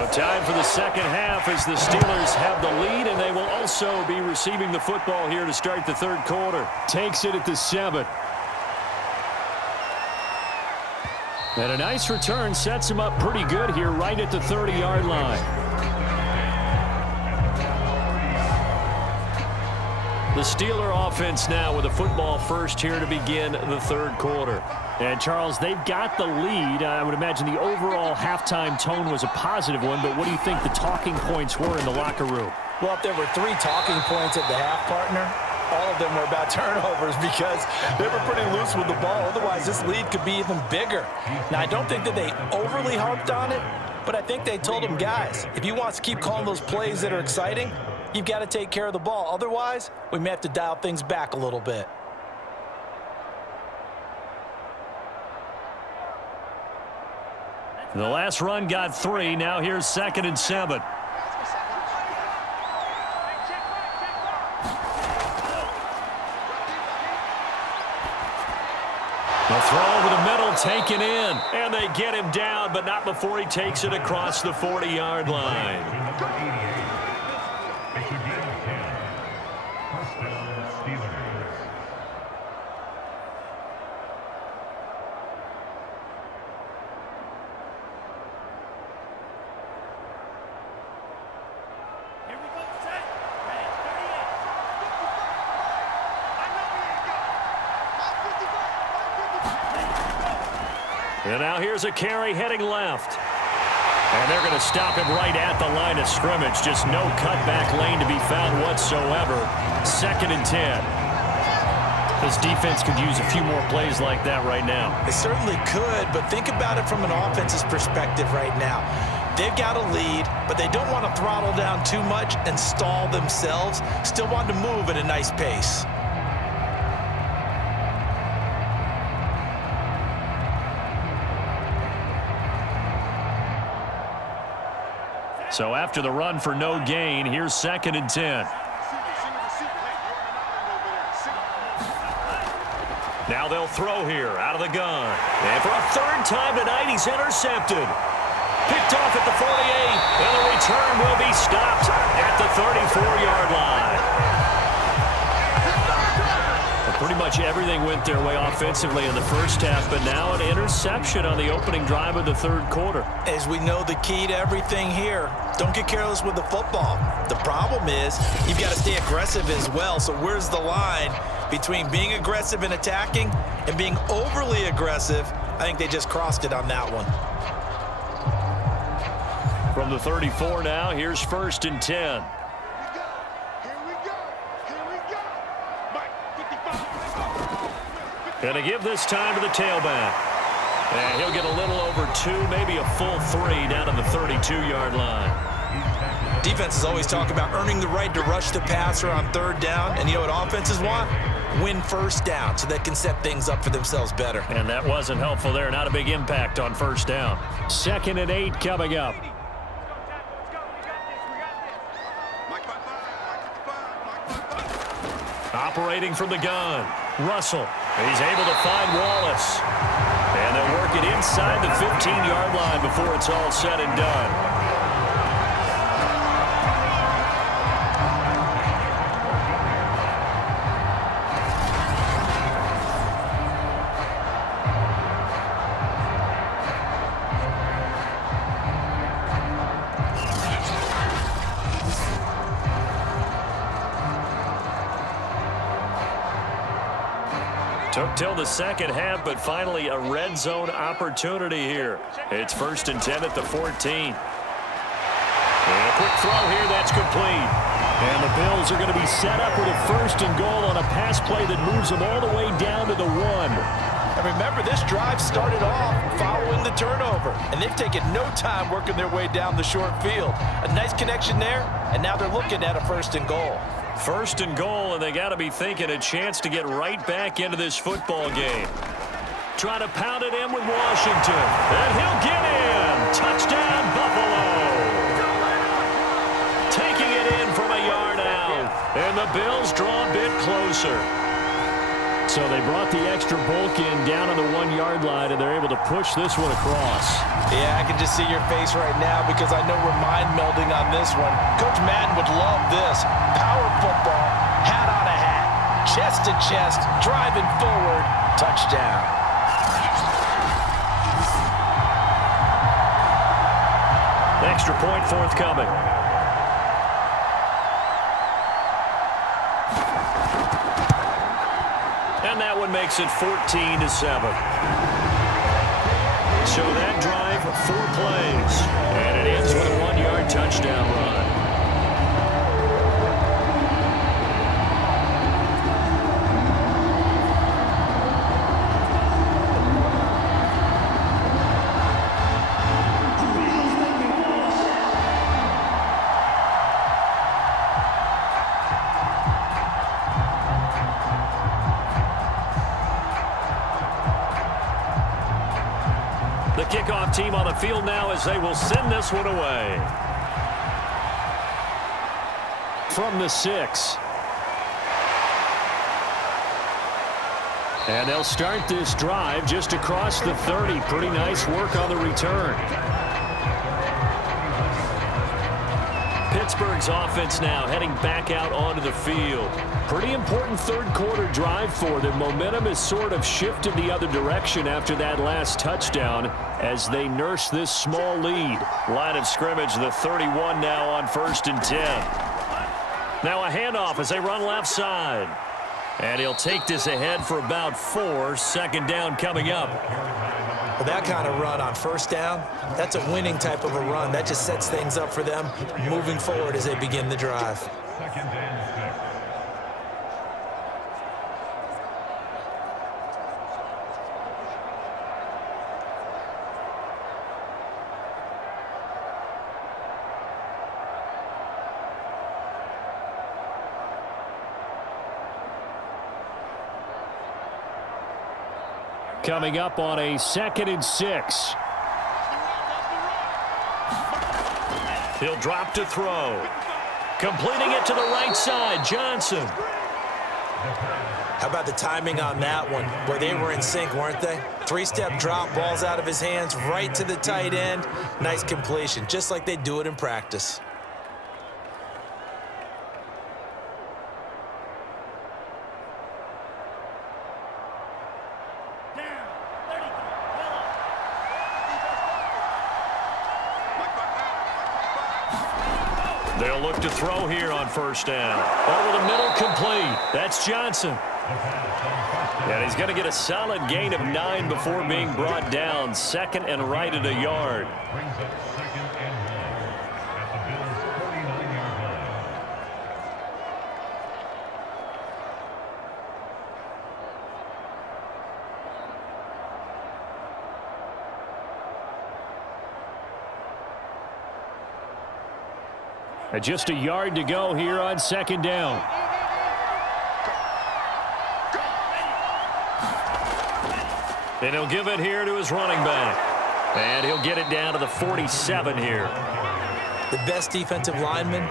So time for the second half as the Steelers have the lead, and they will also be receiving the football here to start the third quarter. Takes it at the 7. And a nice return sets him up pretty good here right at the 30-yard line. The Steeler offense now with a football first here to begin the third quarter. And, Charles, they've got the lead. I would imagine the overall halftime tone was a positive one, but what do you think the talking points were in the locker room? Well, if there were 3 talking points at the half, partner, all of them were about turnovers because they were pretty loose with the ball. Otherwise, this lead could be even bigger. Now, I don't think that they overly harped on it, but I think they told them, guys, if you want to keep calling those plays that are exciting, you've got to take care of the ball. Otherwise, we may have to dial things back a little bit. The last run got 3. Now here's 2nd and 7. The throw over the middle taken in. And they get him down, but not before he takes it across the 40-yard line. And now here's a carry heading left. And they're going to stop him right at the line of scrimmage. Just no cutback lane to be found whatsoever. 2nd and 10. This defense could use a few more plays like that right now. They certainly could, but think about it from an offense's perspective right now. They've got a lead, but they don't want to throttle down too much and stall themselves. Still want to move at a nice pace. So after the run for no gain, here's 2nd and 10. Now they'll throw here out of the gun. And for a 3rd time tonight, he's intercepted. Picked off at the 48, and the return will be stopped at the 34-yard line. Pretty much everything went their way offensively in the first half, but now an interception on the opening drive of the third quarter. As we know, the key to everything here, don't get careless with the football. The problem is you've got to stay aggressive as well. So where's the line between being aggressive and attacking and being overly aggressive? I think they just crossed it on that one. From the 34 now, here's 1st and 10. Going to give this time to the tailback. And he'll get a little over 2, maybe a full 3 down to the 32-yard line. Defenses always talk about earning the right to rush the passer on 3rd down. And you know what offenses want? Win 1st down so they can set things up for themselves better. And that wasn't helpful there. Not a big impact on 1st down. 2nd and 8 coming up. Operating from the gun. Russell. He's able to find Wallace. And they'll work it inside the 15-yard line before it's all said and done. Took till the second half, but finally a red zone opportunity here. It's 1st and 10 at the 14. And a quick throw here, that's complete. And the Bills are going to be set up with a 1st and goal on a pass play that moves them all the way down to the 1. And remember, this drive started off following the turnover, and they've taken no time working their way down the short field. A nice connection there, and now they're looking at a 1st and goal. 1st and goal, and they got to be thinking a chance to get right back into this football game. Try to pound it in with Washington, and he'll get in. Touchdown, Buffalo. Taking it in from a yard out, and the Bills draw a bit closer. So they brought the extra bulk in down on the 1-yard line, and they're able to push this one across. Yeah, I can just see your face right now because I know we're mind melding on this one. Coach Madden would love this. Power football, hat on a hat, chest to chest, driving forward, touchdown. Extra point forthcoming. And that one makes it 14-7. So that drive, 4 plays. And it ends with a 1-yard touchdown run. The kickoff team on the field now as they will send this one away. From the 6. And they'll start this drive just across the 30. Pretty nice work on the return. Pittsburgh's offense now heading back out onto the field. Pretty important third-quarter drive for them. Momentum has sort of shifted the other direction after that last touchdown as they nurse this small lead. Line of scrimmage, the 31 now on 1st and 10. Now a handoff as they run left side. And he'll take this ahead for about 4. Second down coming up. Well, that kind of run on first down, that's a winning type of a run. That just sets things up for them moving forward as they begin the drive. Coming up on a 2nd and 6. He'll drop to throw. Completing it to the right side, Johnson. How about the timing on that one? Boy, they were in sync, weren't they? 3-step drop, balls out of his hands, right to the tight end. Nice completion, just like they do it in practice. They'll look to throw here on first down. Over the middle, complete. That's Johnson. And he's going to get a solid gain of 9 before being brought down. 2nd and right at a yard. And just a yard to go here on 2nd down. And he'll give it here to his running back. And he'll get it down to the 47 here. The best defensive linemen,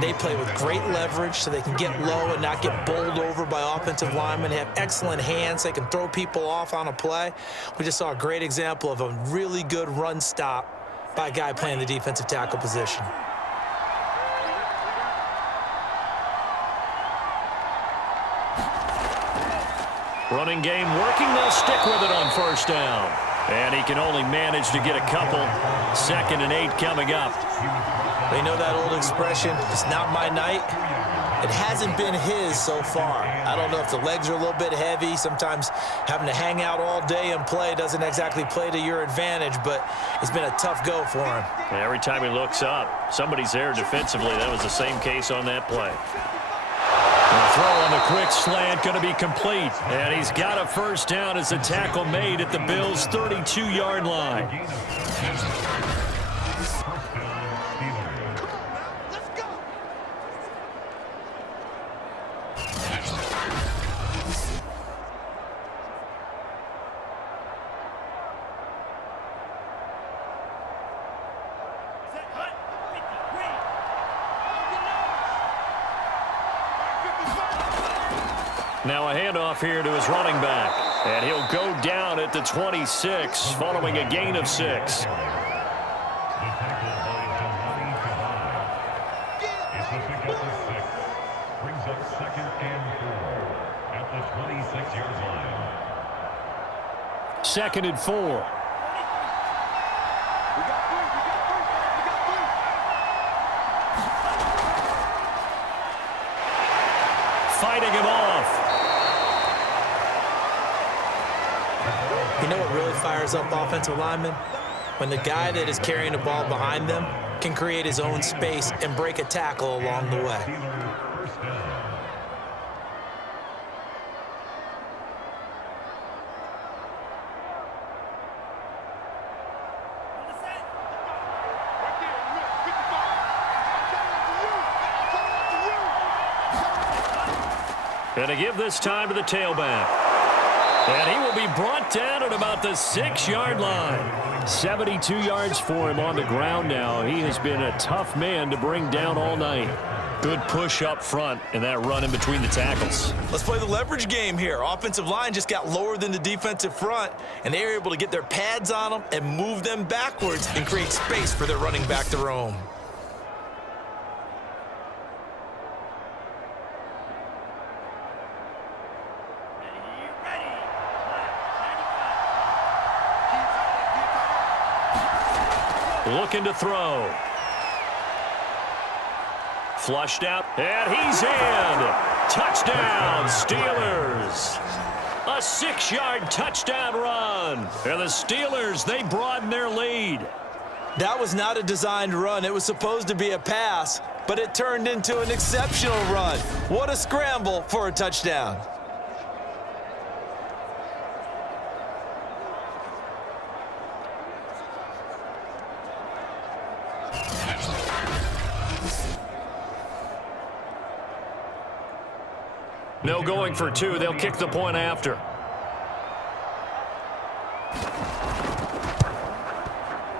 they play with great leverage so they can get low and not get bowled over by offensive linemen. They have excellent hands. They can throw people off on a play. We just saw a great example of a really good run stop by a guy playing the defensive tackle position. Running game working. They'll stick with it on first down. And he can only manage to get a couple. 2nd and 8 coming up. They know that old expression, it's not my night. It hasn't been his so far. I don't know if the legs are a little bit heavy. Sometimes having to hang out all day and play doesn't exactly play to your advantage, but it's been a tough go for him. Every time he looks up, somebody's there defensively. That was the same case on that play. The throw on the quick slant going to be complete. And he's got a first down as the tackle made at the Bills' 32-yard line. Now a handoff here to his running back. And he'll go down at the 26 following a gain of 6. Brings up 2nd and 4 at the 26-yard line. 2nd and 4. Fighting him off. You know what really fires up offensive linemen? When the guy that is carrying the ball behind them can create his own space and break a tackle along the way. And to give this time to the tailback. And he will be brought down at about the 6-yard line. 72 yards for him on the ground now. He has been a tough man to bring down all night. Good push up front and that run in between the tackles. Let's play the leverage game here. Offensive line just got lower than the defensive front, and they were able to get their pads on them and move them backwards and create space for their running back to roam. Looking to throw. Flushed out, and he's in. Touchdown, Steelers. A 6-yard touchdown run. And the Steelers, they broaden their lead. That was not a designed run. It was supposed to be a pass, but it turned into an exceptional run. What a scramble for a touchdown. No going for 2. They'll kick the point after.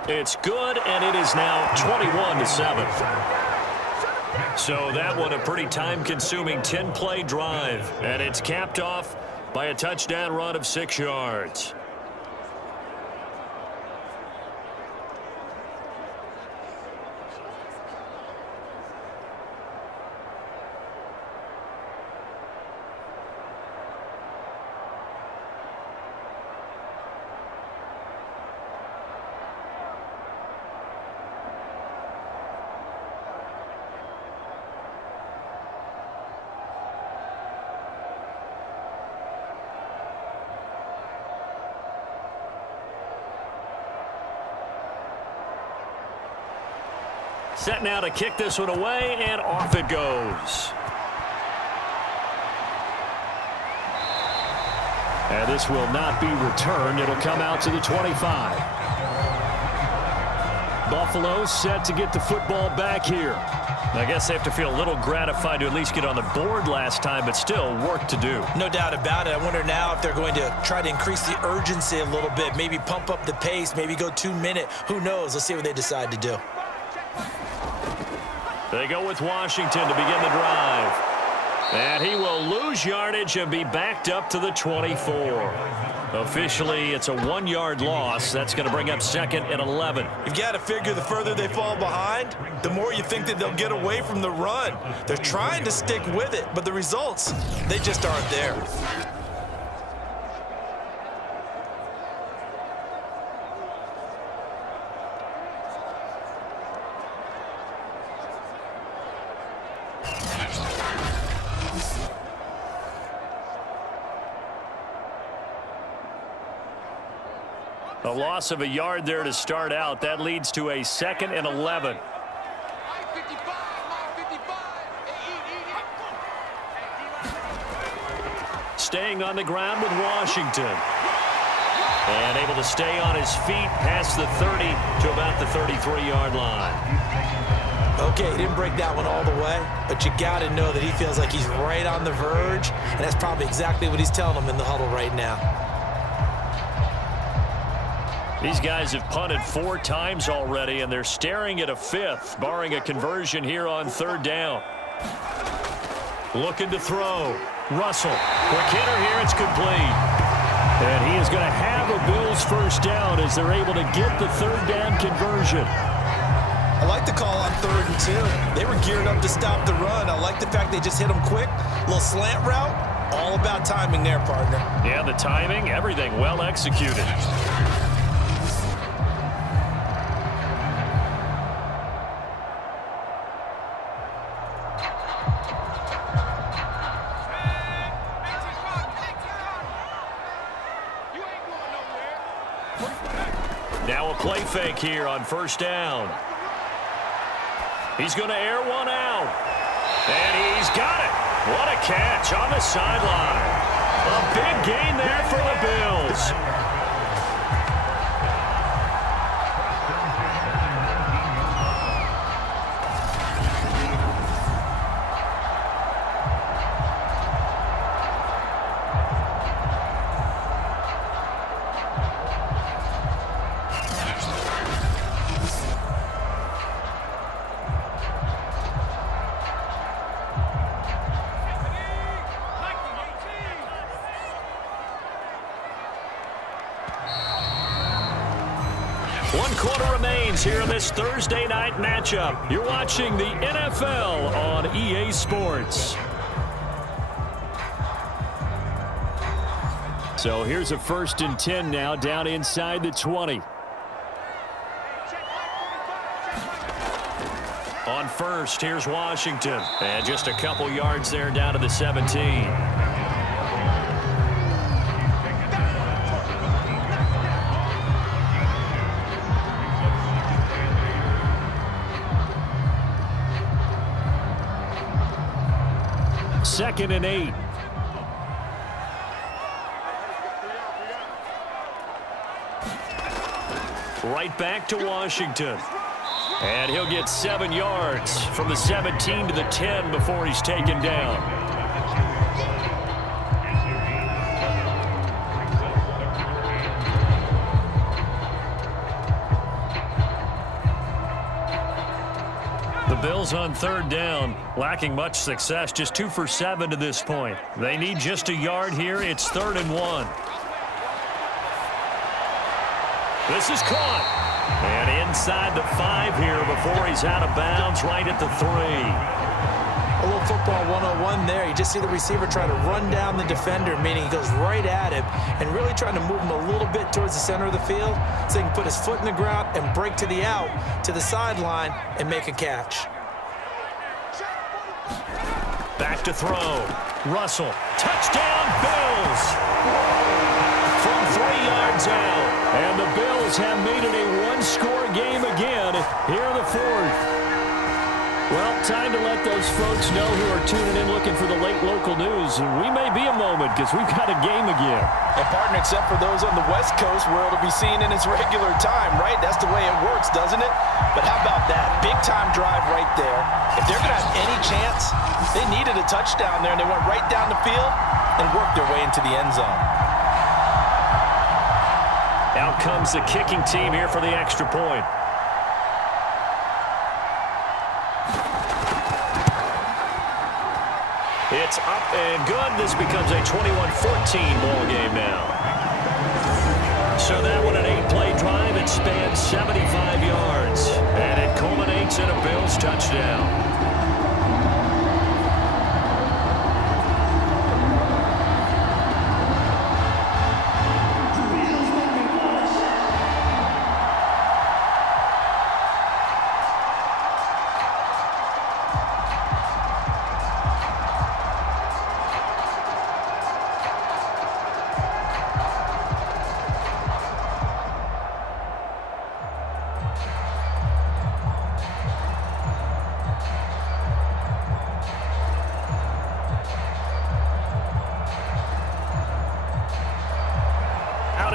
It's good, and it is now 21-7. So that one a pretty time-consuming 10-play drive, and it's capped off by a touchdown run of 6 yards. Set now to kick this one away, and off it goes. And this will not be returned. It'll come out to the 25. Buffalo set to get the football back here. I guess they have to feel a little gratified to at least get on the board last time, but still work to do. No doubt about it. I wonder now if they're going to try to increase the urgency a little bit, maybe pump up the pace, maybe go 2-minute. Who knows? Let's see what they decide to do. They go with Washington to begin the drive. And he will lose yardage and be backed up to the 24. Officially, it's a 1-yard loss. That's going to bring up 2nd and 11. You've got to figure the further they fall behind, the more you think that they'll get away from the run. They're trying to stick with it, but the results, they just aren't there. A loss of a yard there to start out. That leads to a 2nd and 11. Staying on the ground with Washington. And able to stay on his feet past the 30 to about the 33-yard line. Okay, he didn't break that one all the way, but you got to know that he feels like he's right on the verge, and that's probably exactly what he's telling them in the huddle right now. These guys have punted 4 times already, and they're staring at a 5th, barring a conversion here on 3rd down. Looking to throw. Russell, quick hitter here, it's complete. And he is going to have a Bills first down as they're able to get the third down conversion. I like the call on 3rd and 2. They were geared up to stop the run. I like the fact they just hit them quick. Little slant route. All about timing there, partner. Yeah, the timing, everything well executed. Now a play fake here on first down. He's going to air one out. And he's got it. What a catch on the sideline. A big gain there for the Bills. One quarter remains here in this Thursday night matchup. You're watching the NFL on EA Sports. So here's a 1st and 10 now down inside the 20. On first, here's Washington. And just a couple yards there down to the 17. Second and 8. Right back to Washington. And he'll get 7 yards from the 17 to the 10 before he's taken down. The Bills on 3rd down, lacking much success, just 2 for 7 to this point. They need just a yard here. It's 3rd and 1. This is caught. And inside the 5 here before he's out of bounds, right at the 3. A little football 101 there. You just see the receiver try to run down the defender, meaning he goes right at him and really trying to move him a little bit towards the center of the field so he can put his foot in the ground and break to the out, to the sideline, and make a catch. Back to throw. Russell. Touchdown, Bills! From 3 yards out. And the Bills have made it a one-score game again here in the 4th. Well, time to let those folks know who are tuning in looking for the late local news. We may be a moment because we've got a game again. And partner, except for those on the West Coast where it'll be seen in its regular time, right? That's the way it works, doesn't it? But how about that? Big-time drive right there. If they're going to have any chance, they needed a touchdown there, and they went right down the field and worked their way into the end zone. Out comes the kicking team here for the extra point. It's up and good. This becomes a 21-14 ball game now. So that one an 8-play drive. It spans 75 yards. And it culminates in a Bills touchdown.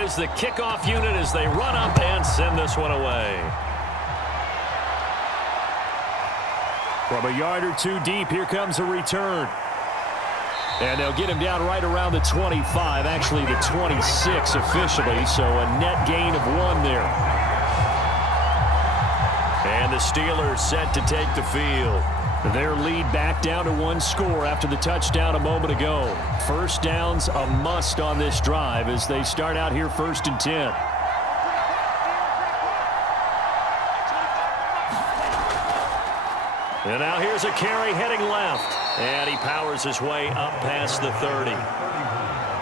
Is the kickoff unit as they run up and send this one away. From a yard or 2 deep, here comes a return. And they'll get him down right around the 25, actually the 26 officially, so a net gain of 1 there. And the Steelers set to take the field. Their lead back down to one score after the touchdown a moment ago. First down's a must on this drive as they start out here 1st and 10. And now here's a carry heading left. And he powers his way up past the 30.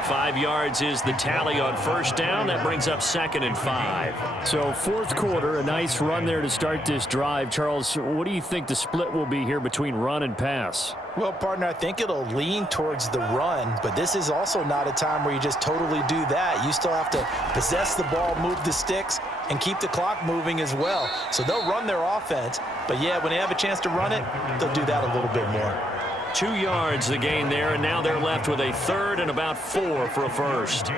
5 yards is the tally on first down. That brings up 2nd and 5. So fourth quarter, a nice run there to start this drive. Charles, what do you think the split will be here between run and pass? Well, partner, I think it'll lean towards the run, but this is also not a time where you just totally do that. You still have to possess the ball, move the sticks, and keep the clock moving as well. So they'll run their offense, but yeah, when they have a chance to run it, they'll do that a little bit more. 2 yards the gain there, and now they're left with a 3rd and about 4 for a first.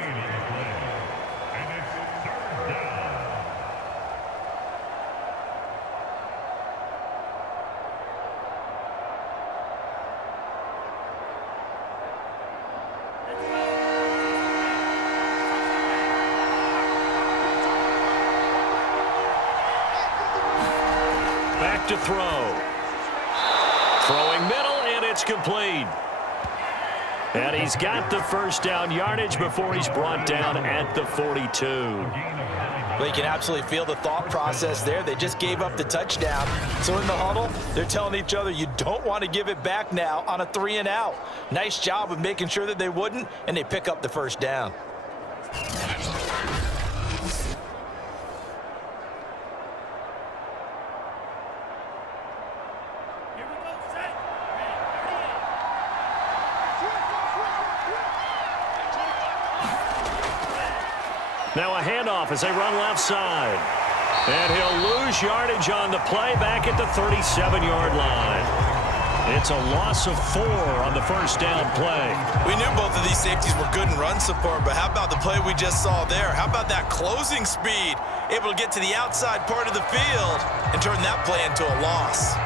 Back to throw. Throwing middle, and it's complete. And he's got the first down yardage before he's brought down at the 42. Well, you can absolutely feel the thought process there. They just gave up the touchdown. So in the huddle, they're telling each other, you don't want to give it back now on a 3 and out. Nice job of making sure that they wouldn't, and they pick up the first down. Now a handoff as they run left side. And he'll lose yardage on the play back at the 37-yard line. It's a loss of 4 on the first down play. We knew both of these safeties were good in run support, but how about the play we just saw there? How about that closing speed? Able to get to the outside part of the field and turn that play into a loss.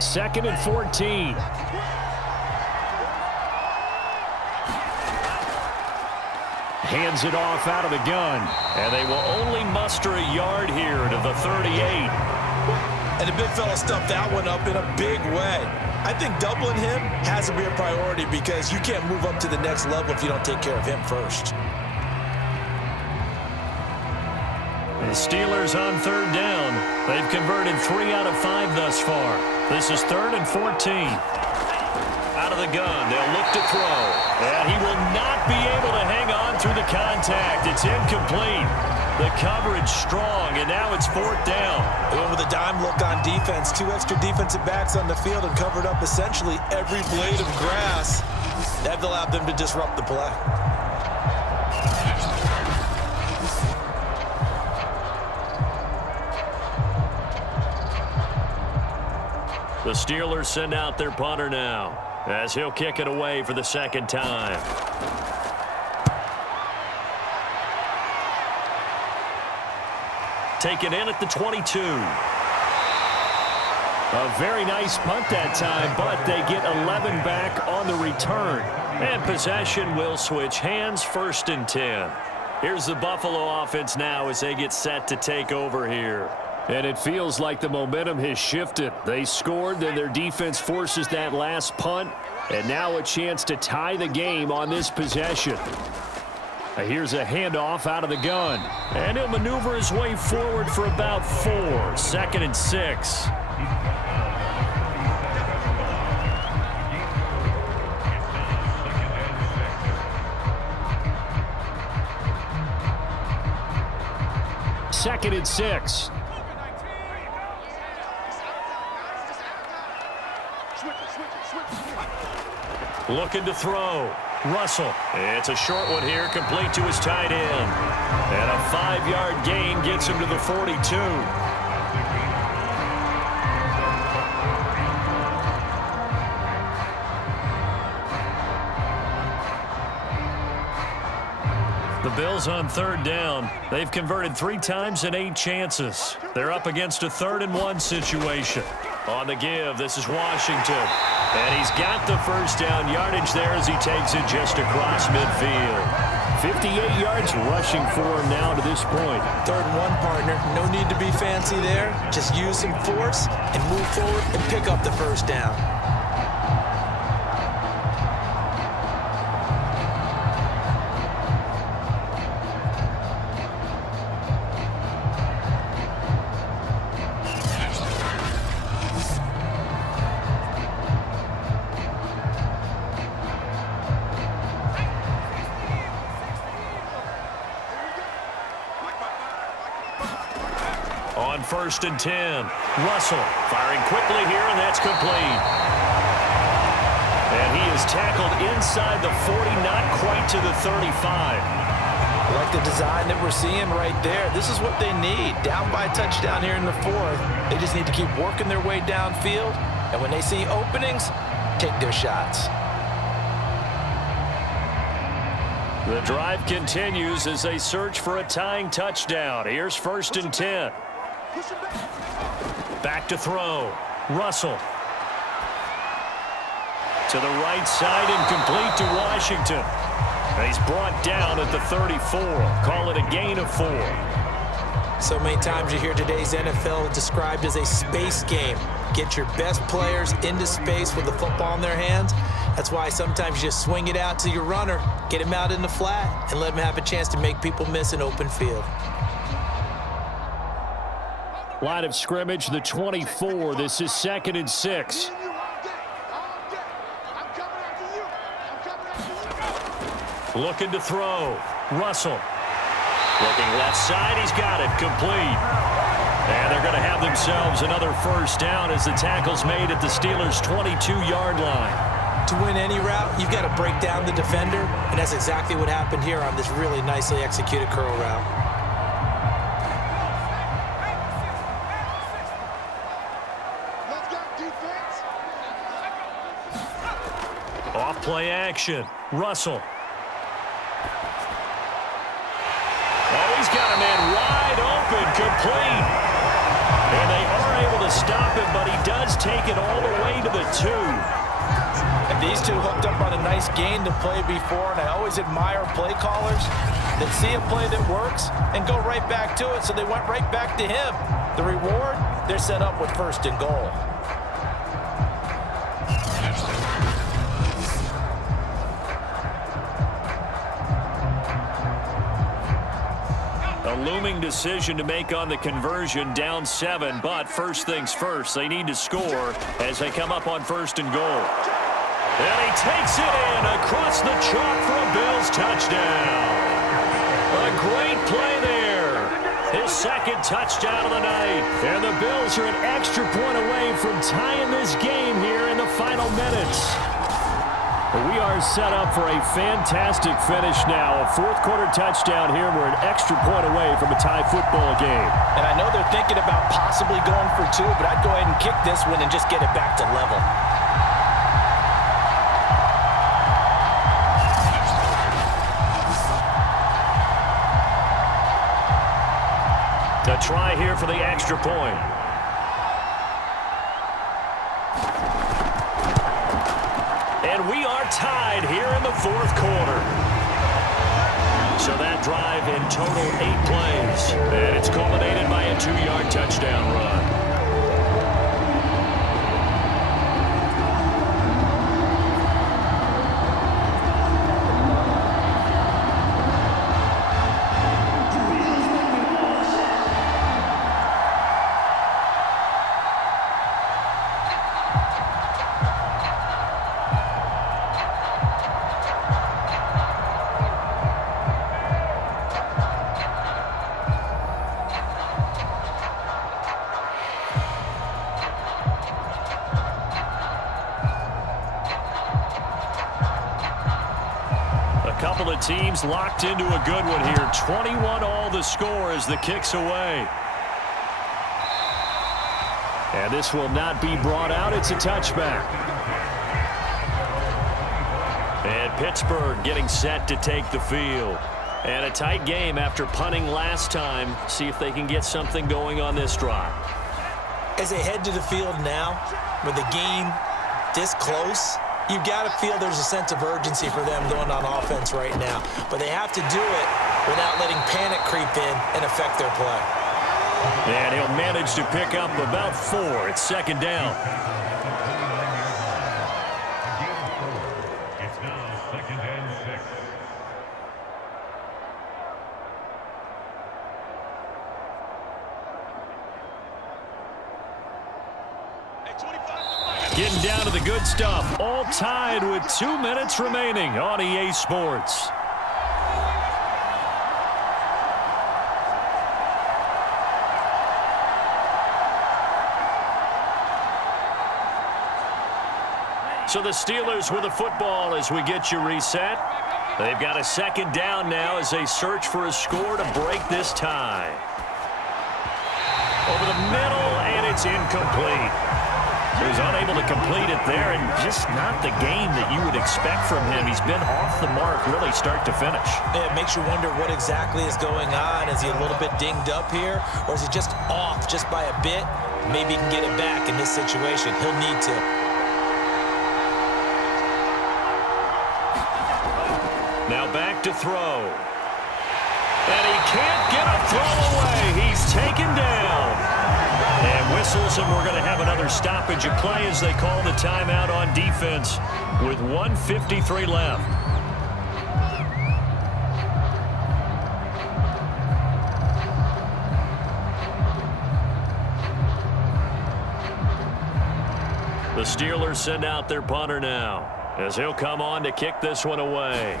Second and 14. Hands it off out of the gun. And they will only muster a yard here to the 38. And the big fella stuffed that one up in a big way. I think doubling him has to be a priority because you can't move up to the next level if you don't take care of him first. The Steelers on third down. They've converted 3 out of 5 thus far. This is 3rd and 14. Out of the gun, they'll look to throw. And he will not be able to hang on through the contact. It's incomplete. The coverage strong, and now it's 4th down. They went with a dime look on defense. 2 extra defensive backs on the field and covered up essentially every blade of grass. That allowed them to disrupt the play. The Steelers send out their punter now as he'll kick it away for the 2nd time. Taken in at the 22. A very nice punt that time, but they get 11 back on the return. And possession will switch hands, 1st and 10. Here's the Buffalo offense now as they get set to take over here. And it feels like the momentum has shifted. They scored, then their defense forces that last punt, and now a chance to tie the game on this possession. Here's a handoff out of the gun, and he'll maneuver his way forward for about 4. 2nd and 6. Second and 6. Looking to throw. Russell. It's a short one here, complete to his tight end. And a 5-yard gain gets him to the 42. The Bills on third down. They've converted 3 times in 8 chances. They're up against a 3rd and 1 situation. On the give, this is Washington. And he's got the first down yardage there as he takes it just across midfield. 58 yards rushing for him now to this point. 3rd and 1, partner. No need to be fancy there. Just use some force and move forward and pick up the first down. On 1st and 10, Russell firing quickly here, and that's complete. And he is tackled inside the 40, not quite to the 35. I like the design that we're seeing right there. This is what they need. Down by a touchdown here in the 4th. They just need to keep working their way downfield. And when they see openings, take their shots. The drive continues as they search for a tying touchdown. Here's 1st and 10. Back to throw. Russell. To the right side and complete to Washington. And he's brought down at the 34. Call it a gain of 4. So many times you hear today's NFL described as a space game. Get your best players into space with the football in their hands. That's why sometimes you just swing it out to your runner, get him out in the flat, and let him have a chance to make people miss an open field. Line of scrimmage, the 24. This is 2nd and 6. Looking to throw. Russell. Looking left side. He's got it. Complete. And they're going to have themselves another first down as the tackle's made at the Steelers' 22-yard line. To win any route, you've got to break down the defender, and that's exactly what happened here on this really nicely executed curl route. Off play action. Russell. Oh, he's got a man wide open, complete. And they are able to stop him, but he does take it all the way to the 2. And these two hooked up on a nice gain to play before, and I always admire play callers that see a play that works and go right back to it, so they went right back to him. The reward, they're set up with 1st and goal. A looming decision to make on the conversion, down 7, but first things first, they need to score as they come up on 1st and goal. And he takes it in across the chalk for a Bills touchdown. A great play there. His 2nd touchdown of the night. And the Bills are an extra point away from tying this game here in the final minutes. We are set up for a fantastic finish now. A 4th quarter touchdown here. We're an extra point away from a tie football game. And I know they're thinking about possibly going for 2, but I'd go ahead and kick this one and just get it back to level. A try here for the extra point. And we are tied here in the 4th quarter. So that drive in total 8 plays. And it's culminated by a 2-yard touchdown run. Couple of teams locked into a good one here. 21 all the score as the kick's away. And this will not be brought out. It's a touchback. And Pittsburgh getting set to take the field. And a tight game after punting last time. See if they can get something going on this drive. As they head to the field now, with the game this close, you've got to feel there's a sense of urgency for them going on offense right now. But they have to do it without letting panic creep in and affect their play. And he'll manage to pick up about 4. It's second down. It's now 2nd and 6. Getting down to the good stuff. All tied with 2 minutes remaining on EA Sports. So the Steelers with the football as we get you reset. They've got a second down now as they search for a score to break this tie. Over the middle, and it's incomplete. He was unable to complete it there, and just not the game that you would expect from him. He's been off the mark really start to finish. Yeah, it makes you wonder what exactly is going on. Is he a little bit dinged up here, or is he just off just by a bit? Maybe he can get it back in this situation. He'll need to. Now back to throw. And he can't get a throw away. He's taken down. And whistles, and we're going to have another stoppage of play as they call the timeout on defense with 1:53 left. The Steelers send out their punter now as he'll come on to kick this one away.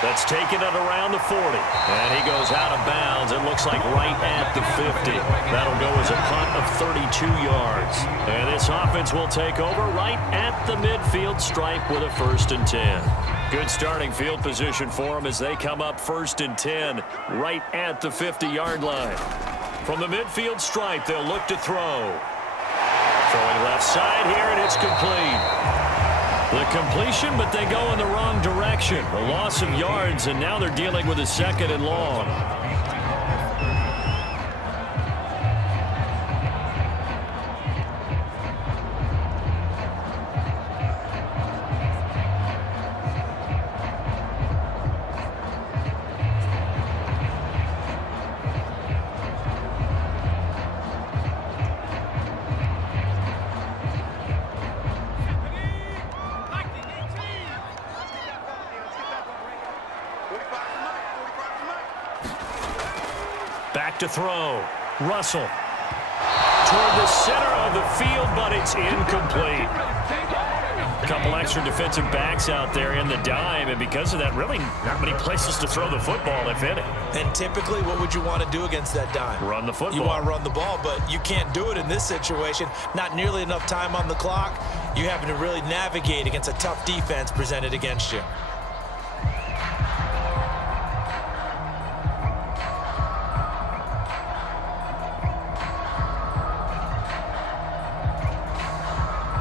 That's taken it around the 40. And he goes out of bounds. It looks like right at the 50. That'll go as a punt of 32 yards. And this offense will take over right at the midfield stripe with a 1st and 10. Good starting field position for them as they come up 1st and 10 right at the 50-yard line. From the midfield stripe, they'll look to throw. Throwing left side here, and it's complete. The completion, but they go in the wrong direction. A loss of yards, and now they're dealing with a 2nd and long. Back to throw. Russell. Toward the center of the field, but it's incomplete. A couple extra defensive backs out there in the dime, and because of that, really not many places to throw the football, if any. And typically, what would you want to do against that dime? Run the football. You want to run the ball, but you can't do it in this situation. Not nearly enough time on the clock. You're having to really navigate against a tough defense presented against you.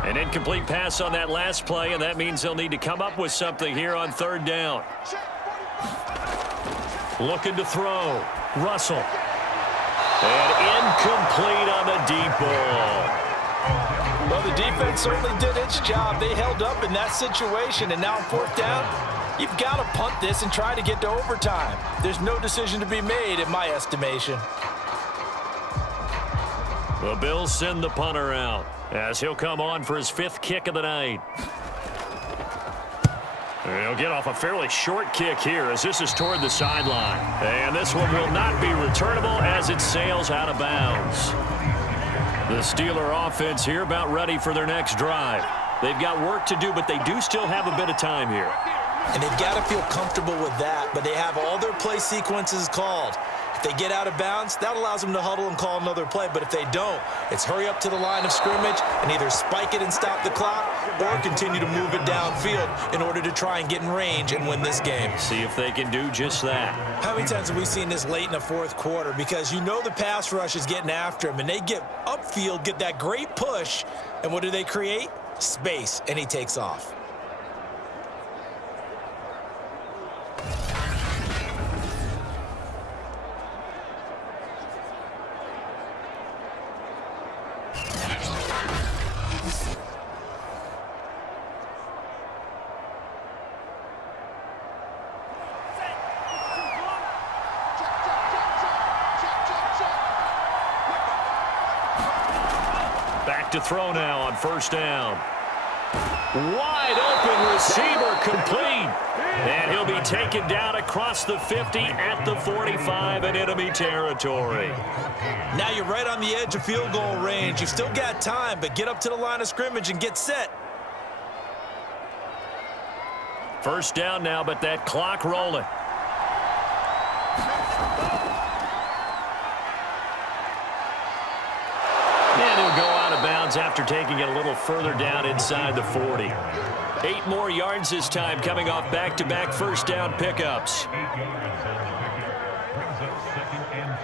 An incomplete pass on that last play, and that means they'll need to come up with something here on 3rd down. Looking to throw. Russell. And incomplete on the deep ball. Well, the defense certainly did its job. They held up in that situation, and now on 4th down, you've got to punt this and try to get to overtime. There's no decision to be made in my estimation. The Bills send the punter out as he'll come on for his 5th kick of the night. He'll get off a fairly short kick here as this is toward the sideline. And this one will not be returnable as it sails out of bounds. The Steeler offense here about ready for their next drive. They've got work to do, but they do still have a bit of time here. And they've got to feel comfortable with that, but they have all their play sequences called. If they get out of bounds, that allows them to huddle and call another play. But if they don't, it's hurry up to the line of scrimmage and either spike it and stop the clock or continue to move it downfield in order to try and get in range and win this game. See if they can do just that. How many times have we seen this late in the 4th quarter? Because you know the pass rush is getting after them, and they get upfield, get that great push, and what do they create? space, and he takes off. Back to throw now on first down. Wide open receiver complete. And he'll be taken down across the 50 at the 45 in enemy territory. Now you're right on the edge of field goal range. You've still got time, but get up to the line of scrimmage and get set. First down now, but that clock rolling. And he'll go out of bounds after taking it a little further down inside the 40. 8 more yards this time, coming off back-to-back first down pickups. 8 yards on the pickup. Brings up 2nd and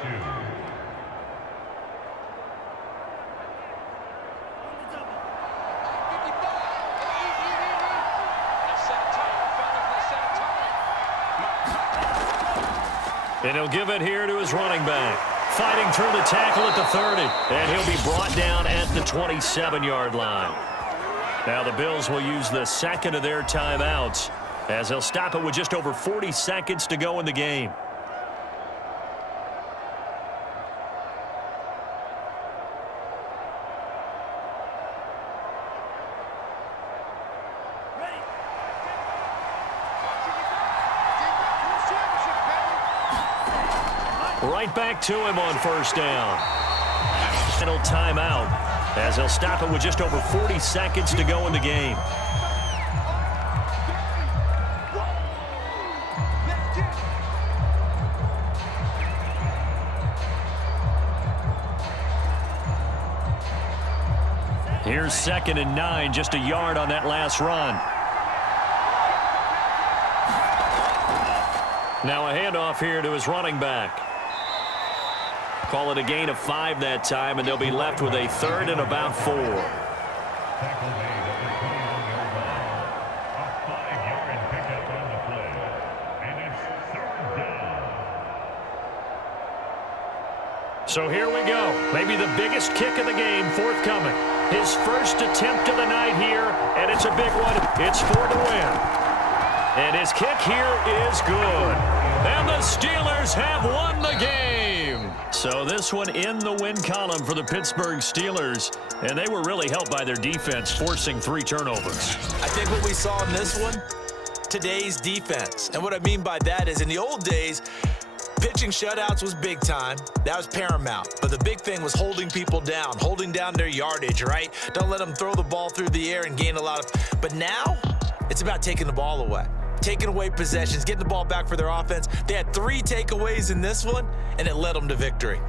2. And he'll give it here to his running back. Fighting through the tackle at the 30. And he'll be brought down at the 27-yard line. Now the Bills will use the second of their timeouts as they'll stop it with just over 40 seconds to go in the game. Right back to him on first down. Final timeout as they'll stop it with just over 40 seconds to go in the game. Here's 2nd and 9, just a yard on that last run. Now a handoff here to his running back. Call it a gain of 5 that time, and they'll be left with a 3rd and about 4. Tackle made at the 21-yard line. A 5-yard pickup on the play. And it's 3rd down. So here we go. Maybe the biggest kick of the game forthcoming. His first attempt of the night here, and it's a big one. It's 4 to win. And his kick here is good. And the Steelers have won the game. So this one in the win column for the Pittsburgh Steelers. And they were really helped by their defense, forcing 3 turnovers. I think what we saw in this one, today's defense. And what I mean by that is in the old days, pitching shutouts was big time. That was paramount. But the big thing was holding people down, holding down their yardage, right? Don't let them throw the ball through the air and gain a lot of... But now, it's about taking the ball away. Taking away possessions, getting the ball back for their offense. They had 3 takeaways in this one, and it led them to victory.